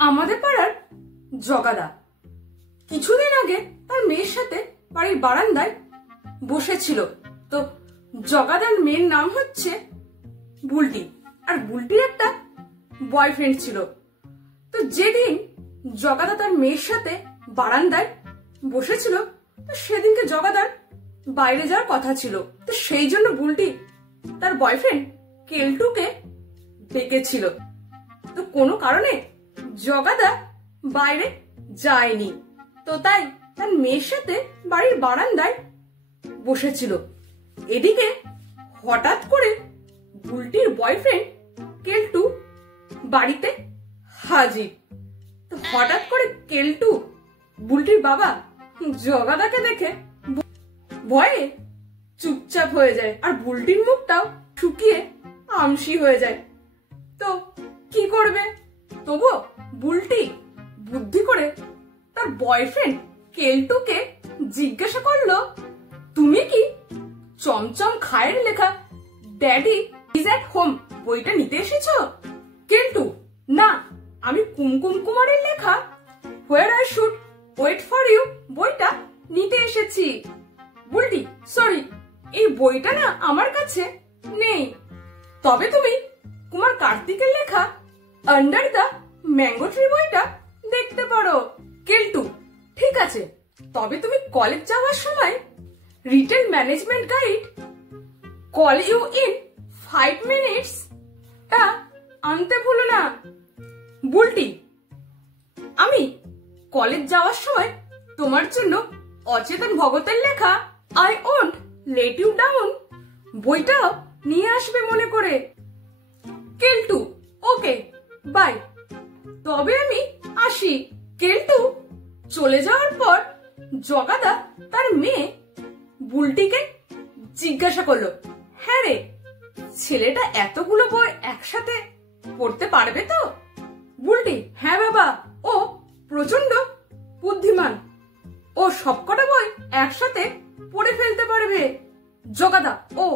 আমাদের পাড়ার জগাদা কিছুদিন আগে তার মেয়ের সাথে বাড়ির বারান্দায় বসেছিল। তো জগাদার মেয়ের নাম হচ্ছে বুলটি, আর বুলটির একটা বয়ফ্রেন্ড ছিল। তো যেদিন জগাদা তার মেয়ের সাথে বারান্দায় বসেছিল, তো সেদিনকে জগাদার বাইরে যাওয়ার কথা ছিল। তো সেই জন্য বুলটি তার বয়ফ্রেন্ড কেলটুকে ডেকেছিল। তো কোনো কারণে জগাদা বাইরে যায়নি, তো তাই তার মেয়ের সাথে বাড়ির বারান্দায় বসেছিল। এদিকে হঠাৎ করে বুলটির বয়ফ্রেন্ড কেলটু বাড়িতে হাজির। তো হঠাৎ করে কেলটু বুলটির বাবা জগাদাকে দেখে ভয়ে চুপচাপ হয়ে যায়, আর বুলটির মুখটাও শুকিয়ে আমসি হয়ে যায়। তো কি করবে? তবুও বুলটি বুদ্ধি করে তার বয়ফ্রেন্ড কেলটুকে জিজ্ঞাসা করলো, তুমি কি চমচম খায়ের লেখা ড্যাডি ইজ এট হোম বইটা নিতে এসেছো? কেলটু, না, আমি কুমকুম কুমারের লেখা where I should wait for you বইটা নিতে এসেছি। বুলটি, সরি, এই বইটা না আমার কাছে নেই, তবে তুমি কুমার কার্তিকের লেখা আন্ডার দ্য ম্যাঙ্গো ট্রি বইটা দেখতে পারো। কেলটু, ঠিক আছে, তবে তুমি কলেজ যাওয়ার সময় retail management guide call you in 5 minutes টা আনতে ভুলো না। বুলটি, আমি কলেজ যাওয়ার সময় তোমার জন্য অচেতন ভগতের লেখা I won't let you down বইটাও নিয়ে আসবে মনে করে। কেলটু, ওকে, বাই, তবে আমি আসি। কেলটু চলে যাওয়ার পর জগাদা তার মেয়ে বুলটিকে জিজ্ঞাসা করলো, হ্যাঁ রে, ছেলেটা এতগুলো বই একসাথে পড়তে পারবে তো? বুলটি, হ্যাঁ বাবা, ও প্রচন্ড বুদ্ধিমান, ও সবকটা বই একসাথে পড়ে ফেলতে পারবে। জগাদা, ও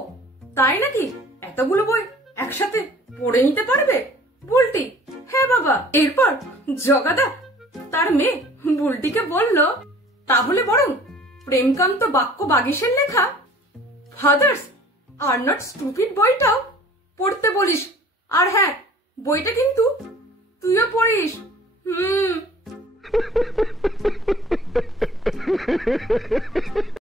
তাই নাকি? এতগুলো বই একসাথে পড়ে নিতে পারবে? বুলটি, হ্যাঁ বাবা। এরপর জগাদা তার মেয়ে বুলটিকে বলল, তাহলে বরং প্রেমকান্ত বাক্য বাগীশের লেখা ফাদার্স আর নট স্টুপিড বইটাও পড়তে বলিস। আর হ্যাঁ, বইটা কিন্তু তুইও পড়িস।